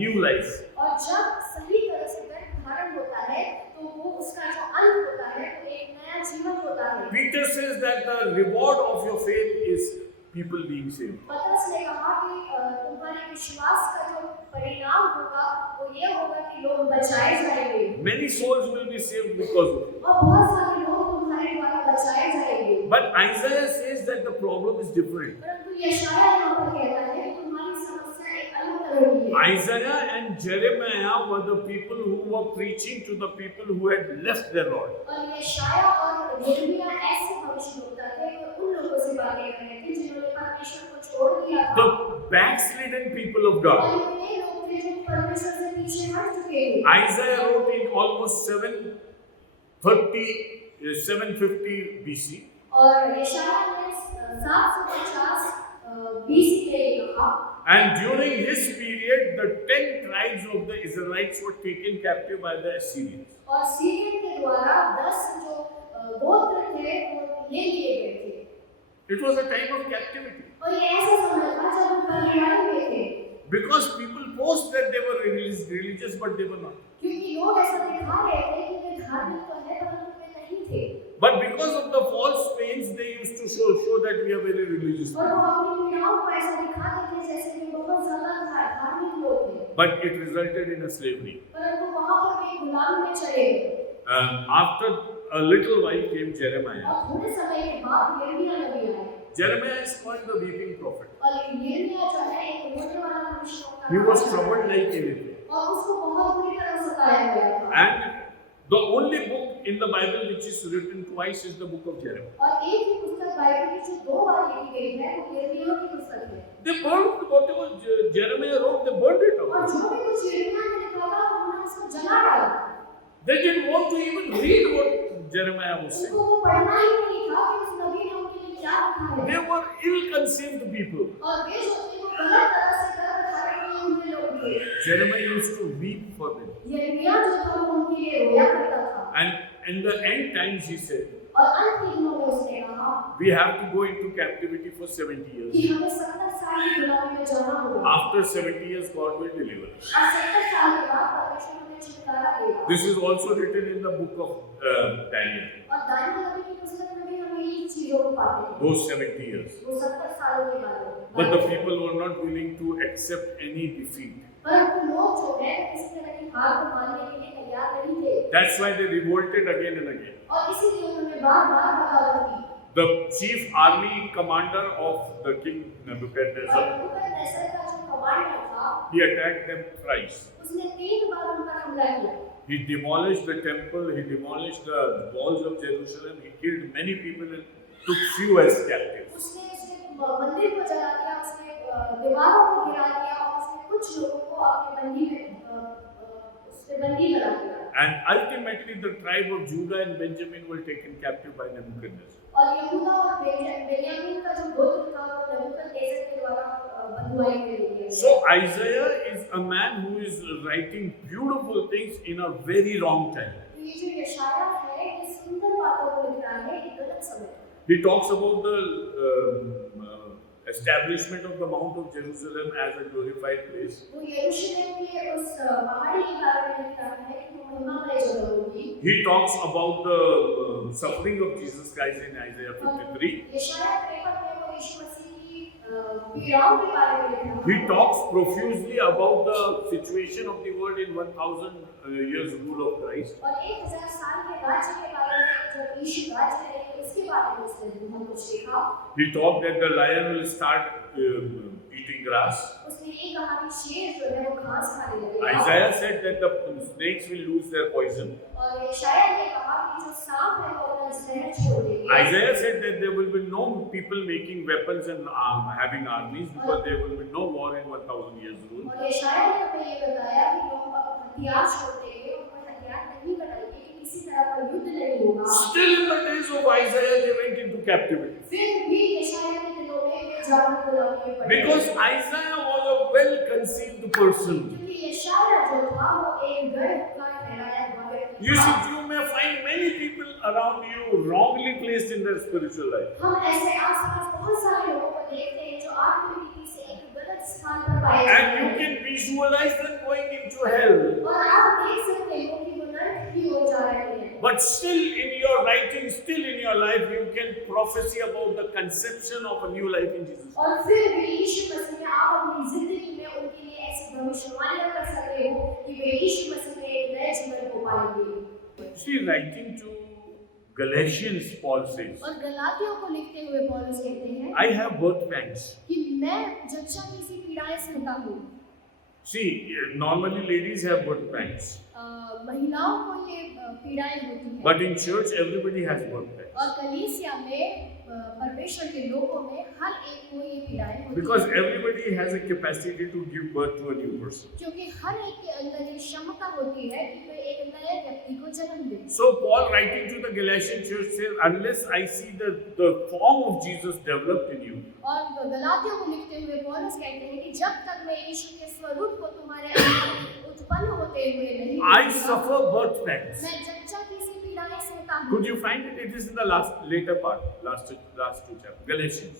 new life. और जब सही तरह से गर्भ धारण होता है तो वो उसका जो अंत होता है वो एक नया जीवन होता है। Peter says that the reward of your faith is people being saved. पतरस ने कहा कि तुम्हारे विश्वास का जो परिणाम होगा वो ये होगा कि लोग बचाए जाएंगे। Many souls will be saved because of it. और बहुत सारे लोग तुम्हारे द्वारा बचाए जाएंगे। But Isaiah says that the problem is different. परंतु यशायाह यहाँ पर कहता है कि तुम्हारी समस्या एक अलग तरह की है। Isaiah and Jeremiah were the people who were preaching to the people who had left their Lord. और यशायाह और यिर्मयाह ऐसे भविष्यवक्ता थे वो उन लोगों से बातें कर रहे थे जिन्होंने परमेश्वर को छोड़ दिया था। The backslidden people of God. और ये लोग थे जो परमेश्वर से पीछे हट चुके थे। Isaiah wrote in almost 750 BC. और यशायाह ने 750 BC में ये कहा। And during his period, the 10 tribes of the Israelites were taken captive by the Assyrians. और सीरियन के द्वारा 10 जो गोत्र थे वो ले लिए गए थे। It was a time of captivity. और ये ऐसा समय था जब वो बंधुआई में थे। Because people boast that they were religious, but they were not. क्योंकि लोग ऐसा दिखा रहे थे कि वे धार्मिक तो है परंतु वे नहीं थे। But because of the false pains, they used to show that we are very religious. और वो अपनी पीड़ाओं को ऐसा दिखाते थे जैसे कि बहुत ज्यादा धार्मिक लोग थे। But it resulted in a slavery. परंतु वहाँ पर वे गुलाम में चले गए। After a little while came Jeremiah. और थोड़े समय के बाद यिर्मयाह नबी आए। Jeremiah is called the weeping prophet. और यिर्मयाह जो है एक रोने वाला भविष्यवक्ता। He was troubled like anything. और उसको बहुत बुरी तरह सताया गया था। And the only book in the Bible which is written twice is the book of Jeremiah. और एक ही पुस्तक बाइबल की जो 2 बार लिखी गई है वो यिर्मयाह की पुस्तक है। They burned whatever Jeremiah wrote, they burned it और out. जो भी कुछ यिर्मयाह ने लिखा था उन्होंने उसको जला डाला। They didn't want to even read what Jeremiah was saying. उनको वो पढ़ना ही नहीं था कि उस नबी ने उनके लिए क्या लिखा है। They were ill-conceived people. और वे जो थे वो गलत तरह से गर्भ धारण किए हुए लोग थे। Jeremiah used to weep for them. यिर्मयाह जो था वो उनके लिए रोया करता था। And in the end times he said, और अंत के दिनों में उसने कहा we have to go into captivity for 70 कि years. हमें 70 साल की गुलामी में जाना होगा। After 70 years, God will deliver us. और 70 साल के बाद परमेश्वर हमें छुटकारा देगा। This is also written in the book of Daniel. और दानियेल नबी की पुस्तक में भी हम यही चीजों को पाते हैं। Those 70 years. वो 70 सालों के बाद। But the people were not willing to accept any defeat. परंतु लोग जो है इस तरह की हार को मानने के लिए तैयार नहीं थे। That's why they revolted again and again. और इसीलिए उन्होंने बार-बार बगावत की। The chief army commander of the king Nebuchadnezzar, और नेबूकदनेस्सर का जो कमांडर था he attacked them thrice. उसने 3 बार उन पर हमला किया। He demolished the temple, he demolished the walls of Jerusalem, he killed many people and took few as captives. उसने मंदिर को जला दिया, उसने दीवारों को गिरा दिया और उसने कुछ लोगों को अपने बंदी बना दिया। And ultimately the tribe of Judah and Benjamin were taken captive by Nebuchadnezzar. और यहूदा और बेन्यामीन का जो गोत्र था वो नेबूकदनेस्सर के द्वारा बंधुआई में ले लिया। So Isaiah is a man who is writing beautiful things in a very wrong time. तो ये जो यशायाह है ये सुंदर बातों को लिख रहा है एक गलत समय। He talks about the establishment of the Mount of Jerusalem as a glorified place. वो यरूशलेम के उस पहाड़ी के बारे में लिख रहा है कि वो महिमामय जगह होगी। He talks about the suffering of Jesus Christ in Isaiah 53. यशायाह 53 में वो यीशु मसीह की पीड़ाओं के बारे में लिखा He हुआ है। talks profusely about the situation of the world in 1000 years rule of Christ. और 1000 साल के राज्य के बारे में जब यीशु राज्य करेंगे उसके बारे में उसने बहुत कुछ लिखा। He talked that the lion will start eating grass. उसने ये कहा कि शेर जो है वो घास खाने लगेगा। Isaiah said that the snakes will lose their poison. और यशायाह ने कहा कि जो सांप है वो अपना जहर छोड़ देंगे। Isaiah said that there will be no people making weapons and having armies because there will be no war in 1000 years rule. और यशायाह ने हमें ये बताया कि लोग हथियार छोड़ देंगे और कोई हथियार नहीं बनाएंगे कि किसी तरह का युद्ध नहीं होगा। Still in the days of Isaiah they went into captivity. फिर भी यशायाह के दिनों में वे जाकर गुलामी में पड़े। Because Isaiah was a well conceived person. क्योंकि यशायाह जो था वो एक गढ़ का ठहराया हुआ व्यक्ति You था। see, you may find many people around you wrongly placed in their spiritual life. हम ऐसे आसपास बहुत सारे लोगों को देखते हैं जो आत्मिक रीति से एक गलत स्थान पर पाए And जाते you हैं। can visualize them going into hell. और आप देख सकते हो कि वो नरक की ओर जा रहे हैं। But still in your writing, still in your life, you can prophesy about the conception of a new life in Jesus. और फिर भी यीशु मसीह में आप अपनी जिंदगी में उनके लिए ऐसी भविष्यवाणियां कर सकते हो कि वे यीशु मसीह में एक नए जीवन को पाएंगे। See, writing to Galatians, Paul says, और गलातियों को लिखते हुए पौलुस कहते हैं I have birth pangs. कि मैं जच्चा की सी पीड़ाएं सहता हूँ। See, normally ladies have birth pangs. महिलाओं को ये पीड़ाएं होती हैं। But in church, everybody has birth pangs. और कलीसिया में परमेश्वर के लोगों में हर एक को ये पीड़ाएं होती Because हैं। everybody has a capacity to give birth to a new person. क्योंकि हर एक के अंदर ये क्षमता होती है कि वे एक नए व्यक्ति को जन्म दे। So Paul writing to the Galatian church says, unless I see the form of Jesus developed in you, और गलातियों को लिखते हुए पौलुस कहते हैं कि जब तक मैं यीशु के स्वरूप को तुम्हारे अंदर उत्पन्न होते हुए नहीं I देखूंगा, suffer birth pangs. मैं जच्चा की सी पीड़ाएं सहता हूँ। Could you find it? It is in the later part, last two chapters, Galatians.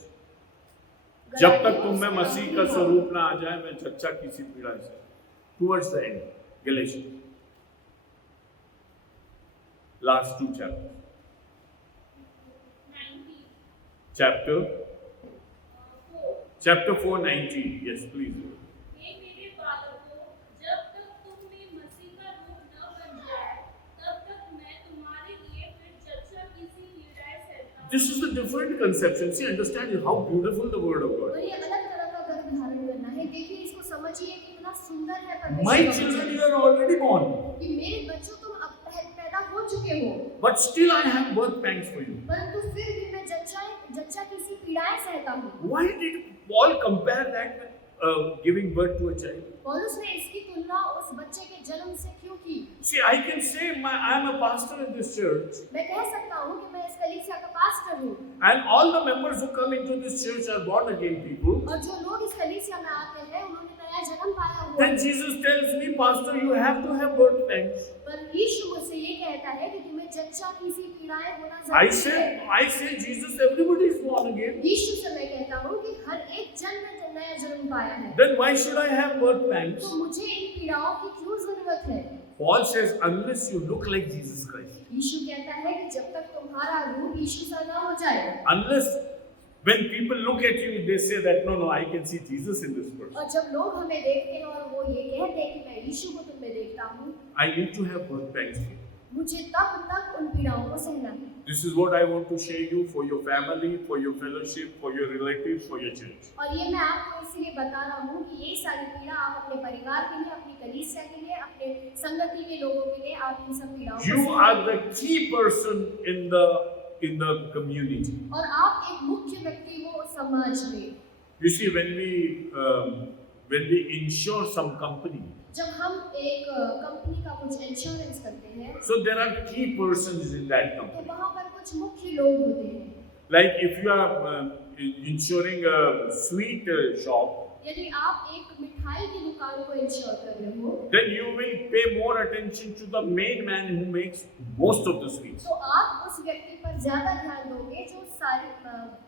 जब तक तुम में मसीह का स्वरूप ना आ जाए, मैं चच्चा किसी पीड़ा से. Towards the end, Galatians. Last two chapters. Chapter 4:19. Yes, please. हे मेरे बालकों, जब तक तुम में मसीह का रूप न बन जाए, तब तक मैं तुम्हारे लिए फिर जच्चा की सी पीड़ाएं सहता हूँ। This is the different conception. See, understand how beautiful the word of God. और ये अलग तरह का गर्भ धारण करना है। देखिए इसको समझिए कि कितना सुंदर है My परमेश्वर का children, वचन। you are already born, कि मेरे बच्चों तुम अब पैदा हो चुके हो, but still I have birth pangs for you. परंतु फिर भी मैं जच्चा की सी पीड़ाएं सहता हूँ। Why did Paul compare that with giving birth to a child? पौलुस ने इसकी तुलना उस बच्चे के जन्म से क्यों की? See, I can say I am a pastor in this church, मैं कह सकता हूँ कि मैं इस कलीसिया का पास्टर हूँ and all the members who come into this church are born again people. और जो लोग इस कलीसिया में आते हैं उन्होंने नया जन्म पाया हुआ Then है। Jesus tells me, Pastor, you have to have birth pangs. पर यीशु मुझसे ये कहता है कि तुम्हें जच्चा की सी पीड़ाएं होना I जरूरी है। say, Jesus, everybody is born again. यीशु से मैं कहता हूँ कि हर एक जन ने नया जन्म पाया है, Then why should I have birth pangs? तो मुझे इन पीड़ाओं की क्यों जरूरत है? Paul says, unless you look like Jesus Christ. यीशु कहता है कि जब तक तुम्हारा रूप यीशु सा न हो जाए, Unless when people look at you, they say that, no, I can see Jesus in this person. और जब लोग हमें देखते हैं और वो ये कहते हैं कि मैं यीशु को तुम में देखता हूँ, I need to have birth pangs. मुझे तब तक उन पीड़ाओं को सहना है। This is what I want to share you for your family, for your fellowship, for your relatives, for your church. और ये मैं आपको इसलिए बता रहा हूँ कि ये सारी पीड़ा आप अपने परिवार के लिए, अपनी कलीसिया के लिए, अपने संगति के लोगों के लिए आप इन सब पीड़ाओं को You सहना are है। the key person in the community. और आप एक मुख्य व्यक्ति हो समाज में। You see, when we insure some company, जब हम एक कंपनी का कुछ इंश्योरेंस करते हैं, so there are key persons in that तो company. वहाँ पर कुछ मुख्य लोग होते हैं। Like if you are insuring a sweet shop, यदि आप एक मिठाई की दुकान को इंश्योर कर रहे हो, then you will pay more attention to the main man who makes most of the sweets. तो आप उस व्यक्ति पर ज्यादा ध्यान दोगे जो सारी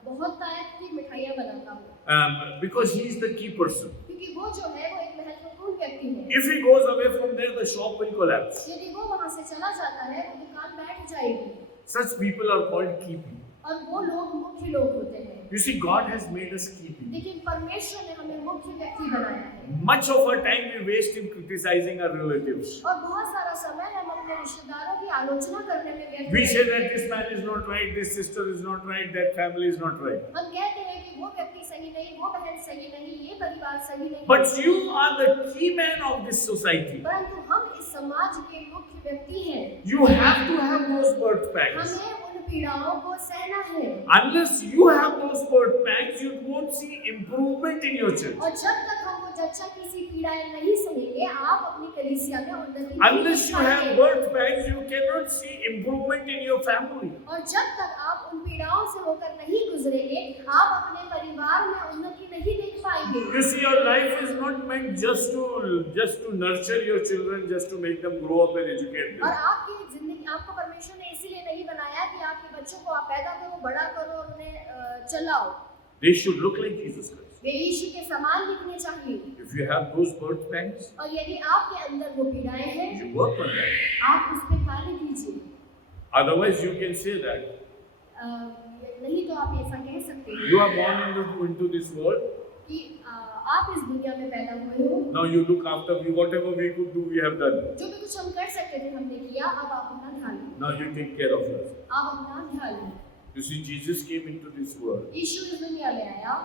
बहुत टाइप की मिठाइयाँ बनाता हो, Because he is the key person. क्योंकि वो जो है वो एक महत्वपूर्ण व्यक्ति है। If he goes away from there, the shop will collapse. यदि वो वहाँ से चला जाता है तो दुकान बैठ जाएगी। Such people are called key people. और वो लोग मुख्य लोग होते हैं। You see, God has made us key people. लेकिन परमेश्वर ने हमें मुख्य व्यक्ति बनाया है Much of our time we waste in criticizing our relatives. और बहुत सारा समय हम अपने रिश्तेदारों की आलोचना करने में व्यर्थ We say करते that हैं। this man is not right, this sister is not right, that family is not right. हम कहते हैं कि वो व्यक्ति सही नहीं, वो बहन सही नहीं, ये परिवार सही नहीं। But you are the key man of this society. परंतु हम इस समाज के मुख्य व्यक्ति हैं। You have to have those birth pangs. हमें उन पीड़ाओं को सहना है। Unless you have those birth pangs, you won't see improvement in your church. और जब तक हम वो जच्चा किसी पीड़ाएं नहीं सहेंगे, आप अपनी कलीसिया में उन्नति नहीं Unless कर you have पाएंगे। birth pangs, you cannot see improvement in your family. और जब तक आप उन पीड़ाओं से होकर नहीं गुजरेंगे, आप अपने परिवार में उन्नति नहीं देख पाएंगे। You see, your life is not meant just to nurture your children, just to make them grow up and educate और them. आपकी जिंदगी, आपको परमेश्वर ने इसीलिए नहीं बनाया कि आपके बच्चों को आप पैदा करो, बड़ा करो और उन्हें चलाओ। They should look like Jesus Christ. वे यीशु के समान दिखने चाहिए। If you have those birth pangs, और यदि आपके अंदर वो पीड़ाएं हैं, you work on that. आप उस पर कार्य कीजिए। Otherwise, you can say that नहीं तो आप ऐसा कह सकते हैं you are born into this world. कि आप इस दुनिया में पैदा हुए हो, Now you look after me. Whatever we could do, we have done. जो भी कुछ हम कर सकते थे हमने किया, अब आप अपना ध्यान लो, Now you take care of us. आप अपना ध्यान लो। You see, Jesus came into this world यीशु इस दुनिया में आया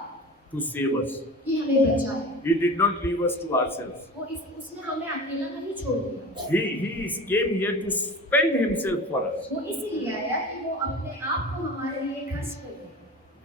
to save us. कि हमें बचाए। He did not leave us to ourselves. उसने हमें अकेला नहीं छोड़ दिया। He came here to spend himself for us. वो इसीलिए आया कि वो अपने आप को हमारे लिए खर्च करे।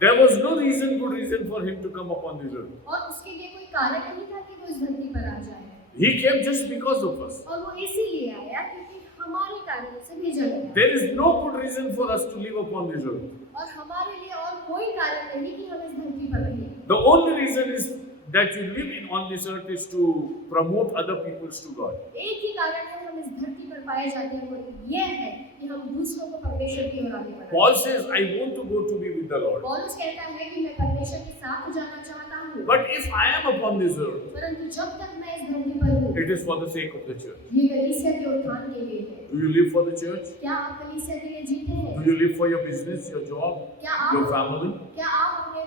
There was no good reason for him to come upon this earth. और उसके लिए कोई कारण नहीं था कि वो इस धरती पर आ जाए। He came just because of us. और वो इसीलिए आया क्योंकि हमारे कारण से भेजा गया। There is no good reason for us to live upon this earth. और हमारे लिए और कोई कारण नहीं कि हम इस धरती पर रहें। The only reason is that you live on this earth is to promote other peoples to God. एक ही कारण है हम इस धरती पर पाए जाते हैं, वो ये है कि हम दूसरों को परमेश्वर की ओर आगे बढ़ाएं। Paul says, I want to go to be with the Lord. पौलुस कहता है कि मैं परमेश्वर के साथ जाना चाहता हूँ। But if I am upon this earth, परंतु जब तक मैं इस धरती पर हूँ, it is for the sake of the church. ये कलीसिया के उत्थान के लिए है। Do you live for the church? क्या आप कलीसिया के लिए जीते हैं? Do you live for your business, your job, क्या आप your family? क्या आप अपने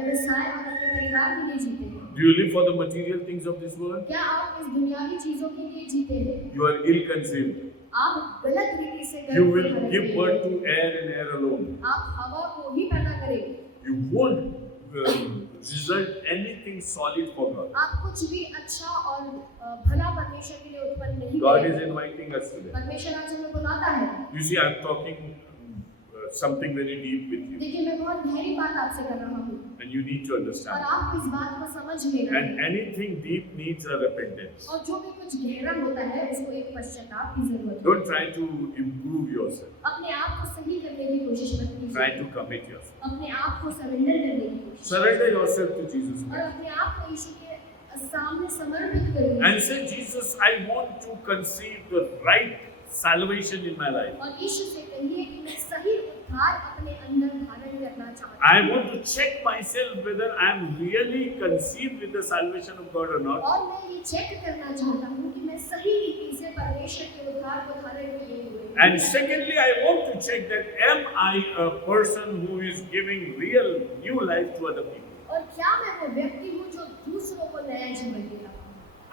व्यवसाय और अपने परिवार के लिए जीते हैं? Do you live for the material things of this world? क्या आप इस दुनियावी चीजों के लिए जीते हैं? You are ill-conceived. आप गलत रीति से You गर्भ will धारण give करेंगे। birth to air and air alone. आप हवा को ही पैदा करेंगे। You won't result anything solid for God. आप कुछ भी अच्छा और भला परमेश्वर के लिए उत्पन्न नहीं God is करेंगे। inviting us today. परमेश्वर आज हमें बुलाता है। You see, I'm talking something very deep with you, देखिए मैं बहुत गहरी बात आपसे कर रहा हूँ and you need to और understand. आपको इस बात को समझ लेना And है। anything deep needs a repentance. और जो भी कुछ गहरा होता है उसको एक पश्चाताप की जरूरत है। Don't try to improve yourself. अपने आप को सही करने की कोशिश मत Try कीजिए। to commit yourself. अपने आप को सरेंडर करने की कोशिश Surrender yourself to Jesus और Christ. अपने आप को यीशु के सामने समर्पित करिए And say, Jesus, I want to conceive the right salvation in my life. और यीशु से कहिए कि मैं सही उद्धार अपने अंदर धारण करना चाहता I हूँ want to check myself whether I am really conceived with the salvation of God or not. और मैं ये चेक करना चाहता हूँ कि मैं सही रीति से परमेश्वर के उद्धार को धारण किए हुए हूँ। And secondly, I want to check that am I a person who is giving real new life to other people? और क्या मैं वो व्यक्ति हूँ जो दूसरों को नया जीवन दे रहा हूँ?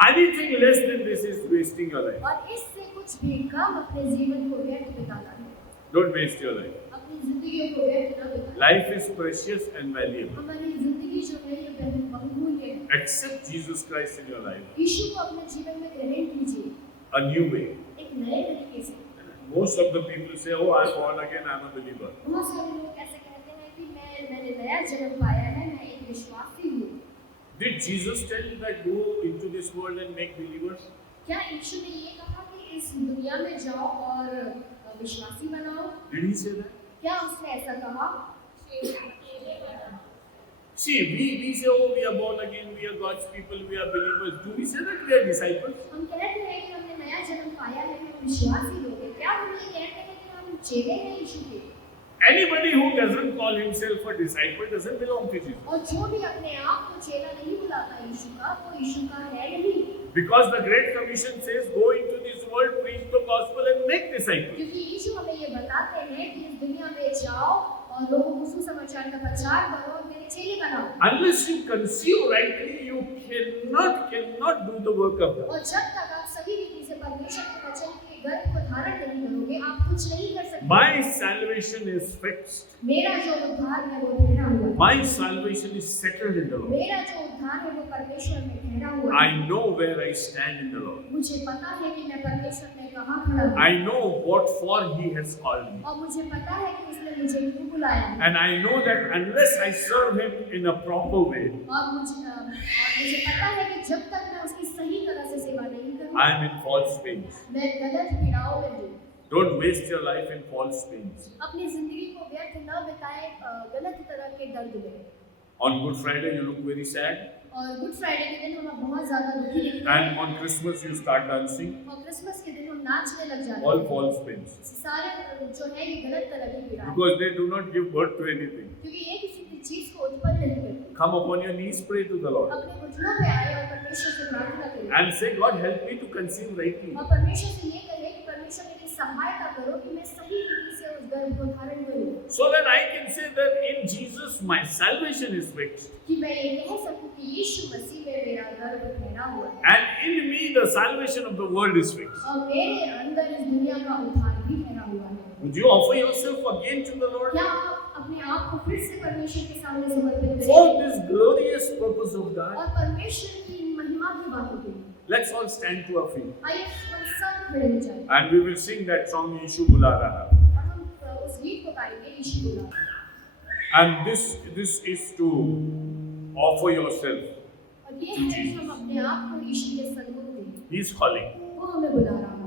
Anything less than this is wasting your life. और इससे कुछ भी कम अपने जीवन को व्यर्थ बिताना है। Don't waste your life. अपनी जिंदगी को व्यर्थ न बिताएं। Life is precious and valuable. हमारी जिंदगी जो है ये बहुमूल्य है। Accept Jesus Christ in your life. यीशु को अपने जीवन में ग्रहण कीजिए A new way. एक नए तरीके से। Most of the people say, oh, I'm born again, I'm a believer. बहुत सारे लोग ऐसे कहते हैं कि मैंने नया जन्म पाया है, मैं एक विश्वासी हूँ। Did Jesus tell you that go into this world and make believers? क्या यीशु ने ये कहा कि इस दुनिया में जाओ और विश्वासी बनाओ? Did he say that? क्या उसने ऐसा कहा? See, we say, oh, we are born again, we are God's people, we are believers. Do we say that we are disciples? हम कहते हैं कि हमने नया जन्म पाया है, हम विश्वासी लोग हैं। क्या हम ये कहते हैं कि हम चेले हैं यीशु के? Anybody who doesn't call himself a disciple doesn't belong to Jesus. और जो भी अपने आप को चेला नहीं बुलाता यीशु का, वो यीशु का है नहीं। Because the Great Commission says, go into this world, preach the gospel and make disciples. क्योंकि यीशु हमें ये बताते हैं कि इस दुनिया में जाओ और लोगों को सुसमाचार का प्रचार करो और मेरे चेले बनाओ। Unless you conceive rightly, you cannot do the work of God. और जब तक आप सही रीति से परमेश्वर के वचन के गर्भ को धारण नहीं करोगे, आप कुछ नहीं कर सकते। My salvation is fixed. मेरा जो उद्धार है वो ठहरा हुआ है। My salvation is settled in the Lord. मेरा जो उद्धार है वो परमेश्वर में ठहरा हुआ है। I know where I stand in the Lord. मुझे पता है कि मैं परमेश्वर में कहाँ खड़ा हूँ। I know what for He has called me. और मुझे पता है कि उसने मुझे क्यों बुलाया है। And I know that unless I serve Him in a proper way, और मुझे पता है कि जब तक मैं उसकी सही तरह से सेवा नहीं करूँ, I am in false pains. मैं गलत पीड़ाओं में हूँ। Don't waste your life in false pains. अपनी जिंदगी को व्यर्थ न बिताए गलत तरह के दर्द में। On Good Friday, you look very sad. और गुड फ्राइडे के दिन हम बहुत ज्यादा दुखी दिखते हैं। And on Christmas, you start dancing. और क्रिसमस के दिन हम नाचने लग जाते All हैं। false pains. सारे जो है ये गलत तरह की पीड़ा है। Because they do not give birth to anything. क्योंकि ये किसी भी चीज को उत्पन्न नहीं करती। Come upon your knees, pray to the Lord. अपने घुटनों पे आए और परमेश्वर से प्रार्थना करें। And say, God, help me to conceive rightly. और परमेश्वर से ये कहें कि परमेश्वर मेरी सहायता करो कि मैं सही रीति से उस गर्भ को धारण करूं। So that I can say that in Jesus my salvation is fixed. कि मैं ये कह सकूं कि यीशु मसीह में मेरा गर्भ ठहरा हुआ है। And in me the salvation of the world is fixed. और मेरे अंदर इस दुनिया का उद्धार भी ठहरा हुआ है। Would you offer yourself again to the Lord? क्या आप अपने आप को फिर से परमेश्वर के सामने समर्पित For करें? this glorious purpose of God, और परमेश्वर की महिमा की बातों के लिए let's all stand to our feet. आइए हम सब खड़े हो जाएं And we will sing that song, Yishu Bula Raha. और हम उस गीत को गाएंगे यीशु बुला। And this is to offer yourself. और ये है कि हम अपने आप को यीशु के सन्मुख दें। He is calling. वो हमें बुला रहा है।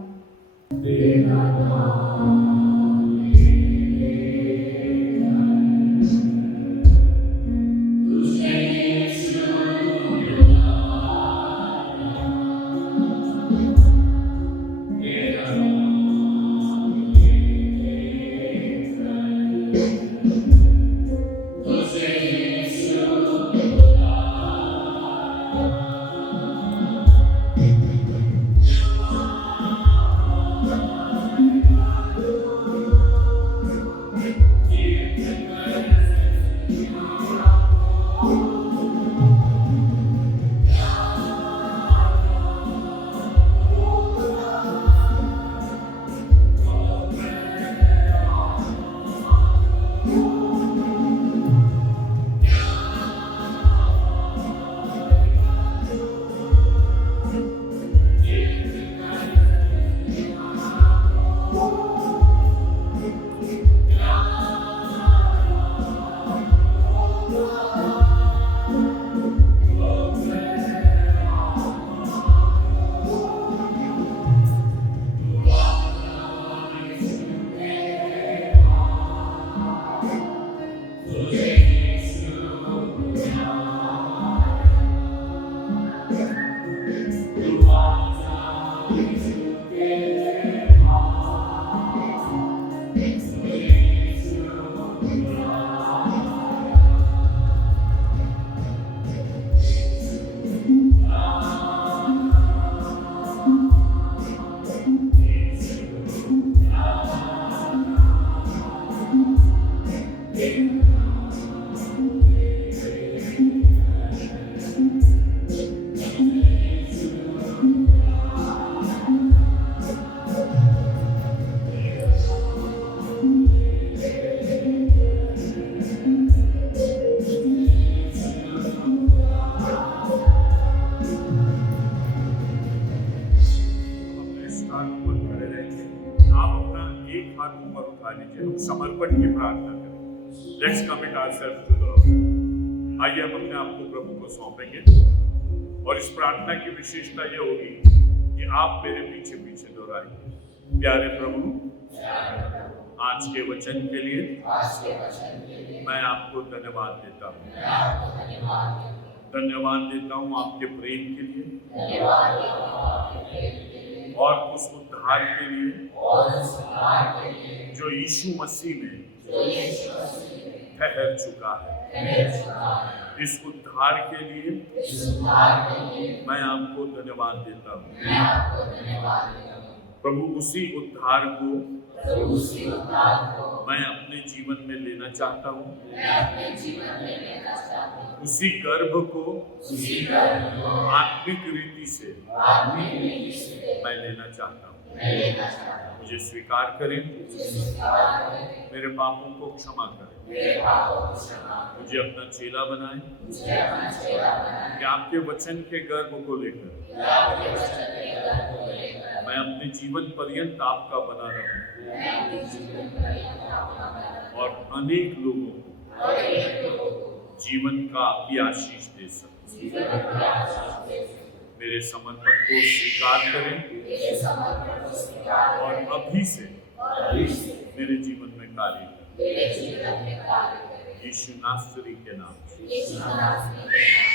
हम समर्पण की प्रार्थना करें। Let's commit ourselves to the Lord. आइए हम अपने आप को प्रभु को सौंपेंगे और इस प्रार्थना की विशेषता ये होगी कि आप मेरे पीछे पीछे दोहराएंगे। प्यारे प्रभु, आज के वचन के लिए मैं आपको धन्यवाद देता हूँ। धन्यवाद देता हूँ आपके प्रेम के लिए और उस उद्धार के लिए जो यीशु मसीह में ठहर चुका है। इस उद्धार के लिए मैं आपको धन्यवाद देता हूँ। प्रभु, उसी उद्धार को मैं अपने जीवन में लेना चाहता हूँ। मैं अपने जीवन में लेना चाहता हूँ। उसी गर्भ को उसी गर्भ को आत्मिक रीति से आत्मिक रीति से मैं लेना चाहता हूँ। मैं लेना चाहता हूँ। मुझे स्वीकार करें, मुझे स्वीकार करें, मेरे पापों को क्षमा करें, मेरे पापों को क्षमा करें, मुझे अपना चेला बनाएं, मुझे अपना चेला बनाएं। कि आपके वचन के गर्भ को लेकर आपके वचन के गर्भ को लेकर मैं अपने जीवन पर्यंत आपका बना रहूं मैं अपने जीवन पर्यंत आपका बना और अनेक लोगों को और एक लोगों को जीवन का भी आशीष दे सकूं। जीवन का आशीष दे सकूं। मेरे समर्पण को स्वीकार करें मेरे समर्पण को स्वीकार और करें अभी से और अभी से मेरे जीवन में कार्य करें। मेरे जीवन में कार्य करें। यीशु नासरी के नाम से। यीशु नासरी के नाम